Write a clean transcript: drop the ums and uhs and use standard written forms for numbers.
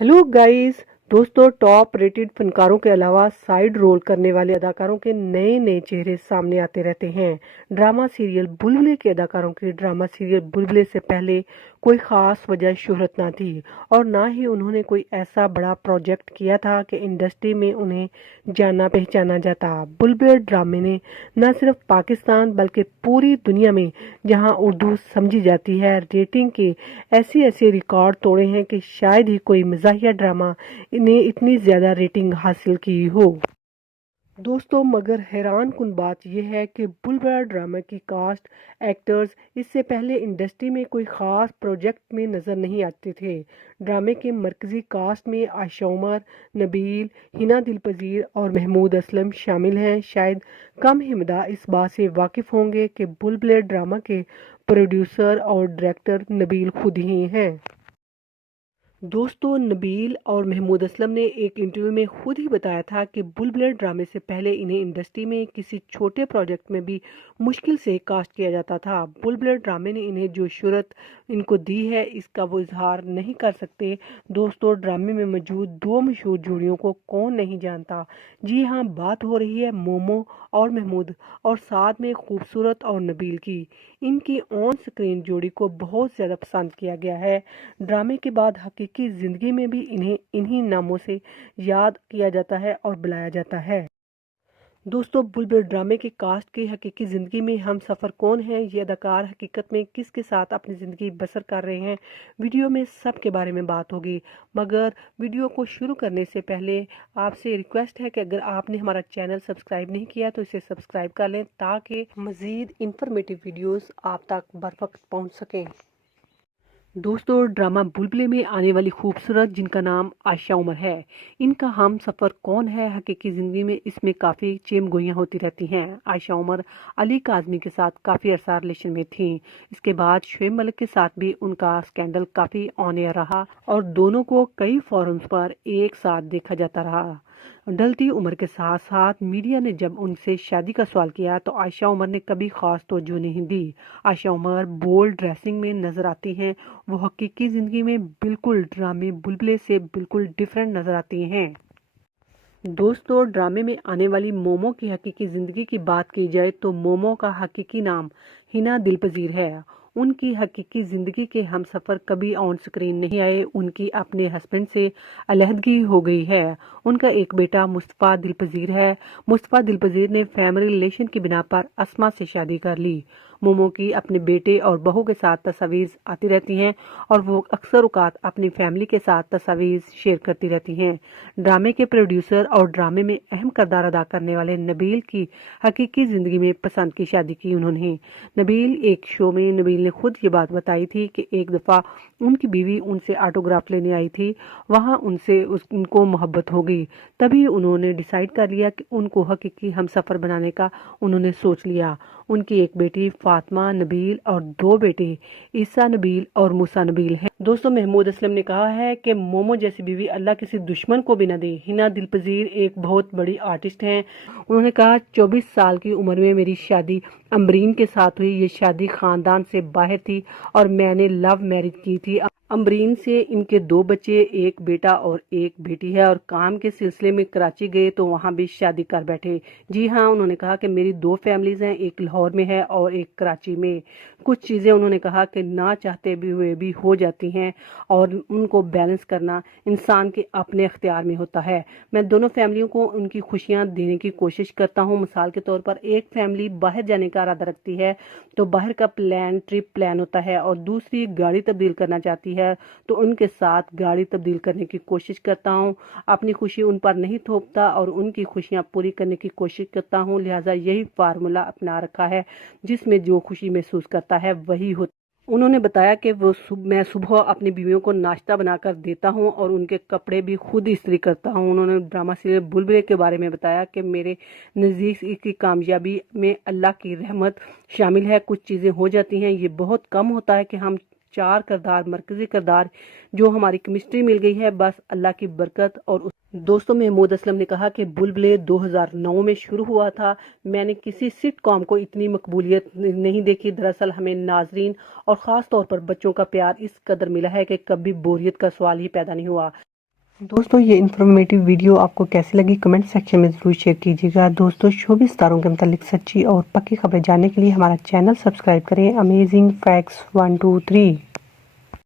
Hello guys. दोस्तों, top rated फनकारों के अलावा साइड रोल करने वाले अदाकारों के नए नए चेहरे सामने आते रहते हैं। ड्रामा सीरियल बुलबुले के अदाकारों की ड्रामा सीरियल बुलबुले से पहले कोई खास वजह शोहरत ना थी और ना ही उन्होंने कोई ऐसा बड़ा प्रोजेक्ट किया था कि इंडस्ट्री में उन्हें जाना पहचाना जाता। बुलबुले ड्रामे ने न सिर्फ पाकिस्तान बल्कि पूरी दुनिया में जहां उर्दू समझी जाती है रेटिंग के ऐसे ऐसे रिकॉर्ड तोड़े हैं कि शायद ही कोई मज़ाहिया ड्रामा ने इतनी ज़्यादा रेटिंग हासिल की हो। दोस्तों, मगर हैरान कुन बात यह है कि बुलबुल ड्रामा की कास्ट एक्टर्स इससे पहले इंडस्ट्री में कोई ख़ास प्रोजेक्ट में नज़र नहीं आते थे। ड्रामे के मरकज़ी कास्ट में आयशा उमर, नबील, हिना दिलपजीर और महमूद असलम शामिल हैं। शायद कम ही मदा इस बात से वाकिफ़ होंगे कि बुलबुल ड्रामा के प्रोड्यूसर और डायरेक्टर नबील खुद ही हैं। दोस्तों, नबील और महमूद असलम ने एक इंटरव्यू में खुद ही बताया था कि बुलबुल ड्रामे से पहले इन्हें इंडस्ट्री में किसी छोटे प्रोजेक्ट में भी मुश्किल से कास्ट किया जाता था। बुलबुल ड्रामे ने इन्हें जो शोहरत इनको दी है इसका वो इजहार नहीं कर सकते। दोस्तों, ड्रामे में मौजूद दो मशहूर जोड़ियों को कौन नहीं जानता। जी हाँ, बात हो रही है मोमो और महमूद और साथ में खूबसूरत और नबील की। इनकी ऑन स्क्रीन जोड़ी को बहुत ज़्यादा पसंद किया गया है। ड्रामे के बाद हकीकी ज़िंदगी में भी इन्हें इन्हीं नामों से याद किया जाता है और बुलाया जाता है। दोस्तों, बुलबुल ड्रामे की कास्ट की हकीकी ज़िंदगी में हम सफ़र कौन हैं, ये अदाकार हकीकत में किसके साथ अपनी ज़िंदगी बसर कर रहे हैं, वीडियो में सब के बारे में बात होगी। मगर वीडियो को शुरू करने से पहले आपसे रिक्वेस्ट है कि अगर आपने हमारा चैनल सब्सक्राइब नहीं किया तो इसे सब्सक्राइब कर लें ताकि मज़ीद इंफॉर्मेटिव वीडियोस आप तक बर वक्त पहुँच सकें। दोस्तों, ड्रामा बुलबुले में आने वाली खूबसूरत जिनका नाम आयशा उमर है, इनका हम सफ़र कौन है हकीकी ज़िंदगी में इसमें काफ़ी चेम गोइयाँ होती रहती हैं। आयशा उमर अली काज़मी के साथ काफ़ी अरसा रिलेशन में थी। इसके बाद शुएब मलिक के साथ भी उनका स्कैंडल काफ़ी ऑन एयर रहा और दोनों को कई फोरम्स पर एक साथ देखा जाता रहा। ढलती उम्र के साथ साथ मीडिया ने जब उनसे शादी का सवाल किया तो आयशा उमर ने कभी खास तवज्जो नहीं दी। आयशा उमर बोल्ड ड्रेसिंग में नजर आती हैं, वो हकीकी ज़िंदगी में बिल्कुल ड्रामे बुलबुले से बिल्कुल डिफरेंट नजर आती हैं। दोस्तों, ड्रामे में आने वाली मोमो की हकीकी ज़िंदगी की बात की जाए तो मोमो का हकीकी नाम हिना दिलपजीर है। उनकी हकीकी ज़िंदगी के हम सफ़र कभी ऑन स्क्रीन नहीं आए। उनकी अपने हस्बैंड से अलहदगी हो गई है। उनका एक बेटा मुस्तफ़ा दिलपजीर है। मुस्तफ़ा दिलपजीर ने फैमिली रिलेशन की बिना पर अस्मा से शादी कर ली। मोमो की अपने बेटे और बहू के साथ तस्वीर आती रहती हैं और वो अक्सर औकात अपनी फैमिली के साथ तस्वीर शेयर करती रहती हैं। ड्रामे के प्रोड्यूसर और ड्रामे में अहम किरदार अदा करने वाले नबील की हकीकी ज़िंदगी में पसंद की शादी की उन्होंने। नबील एक शो में नबील ने खुद ये बात बताई थी कि एक दफ़ा उनकी बीवी उनसे ऑटोग्राफ लेने आई थी, वहाँ उनसे उनको मोहब्बत हो गई। तभी उन्होंने डिसाइड कर लिया कि उनको हकीकी हमसफ़र बनाने का उन्होंने सोच लिया। उनकी एक बेटी फातिमा नबील और दो बेटे ईसा नबील और मूसा नबील हैं। दोस्तों, महमूद असलम ने कहा है कि मोमो जैसी बीवी अल्लाह किसी दुश्मन को भी न दे। हिना दिलपजीर एक बहुत बड़ी आर्टिस्ट हैं। उन्होंने कहा, 24 साल की उम्र में मेरी शादी अम्बरीन के साथ हुई। ये शादी खानदान से बाहर थी और मैंने लव मैरिज की थी। अम्बरीन से इनके दो बच्चे, एक बेटा और एक बेटी है और काम के सिलसिले में कराची गए तो वहाँ भी शादी कर बैठे। जी हाँ, उन्होंने कहा कि मेरी दो फैमिलीज हैं, एक लाहौर में है और एक कराची में। कुछ चीज़ें उन्होंने कहा कि ना चाहते भी हुए भी हो जाती हैं और उनको बैलेंस करना इंसान के अपने इख्तियार में होता है। मैं दोनों फैमिलियों को उनकी खुशियाँ देने की कोशिश करता हूँ। मिसाल के तौर पर एक फैमिली बाहर जाने का इरादा रखती है तो बाहर का ट्रिप प्लान होता है और दूसरी गाड़ी तब्दील करना चाहती है तो उनके साथ गाड़ी तब्दील करने की कोशिश करता हूँ। अपनी खुशी उन पर नहीं थोपता और उनकी खुशियाँ पूरी करने की कोशिश करता हूँ। लिहाजा यही फार्मूला अपना रखा है, जिसमें जो खुशी महसूस करता है वही होता। उन्होंने बताया कि मैं सुबह अपनी बीवियों को नाश्ता बनाकर देता हूं और उनके कपड़े भी खुद इस्त्री करता हूं। उन्होंने ड्रामा सीरियल बुलबुले के बारे में बताया कि मेरे नज़दीक इसकी कामयाबी में अल्लाह की रहमत शामिल है। कुछ चीज़ें हो जाती हैं, ये बहुत कम होता है कि हम चार किरदार मरकजी किरदार जो हमारी केमिस्ट्री मिल गई है, बस अल्लाह की बरकत। और दोस्तों, महमूद असलम ने कहा कि बुलबुले 2009 में शुरू हुआ था। मैंने किसी सिटकॉम को इतनी मकबूलियत नहीं देखी। दरअसल हमें नाजरीन और ख़ास तौर पर बच्चों का प्यार इस कदर मिला है कि कभी बोरियत का सवाल ही पैदा नहीं हुआ। दोस्तों ये इन्फॉर्मेटिव वीडियो आपको कैसी लगी कमेंट सेक्शन में ज़रूर शेयर कीजिएगा। दोस्तों शोबिज़ स्टारों के मुतालिक सच्ची और पक्की खबरें जानने के लिए हमारा चैनल सब्सक्राइब करें। Amazing facts 1 2 3।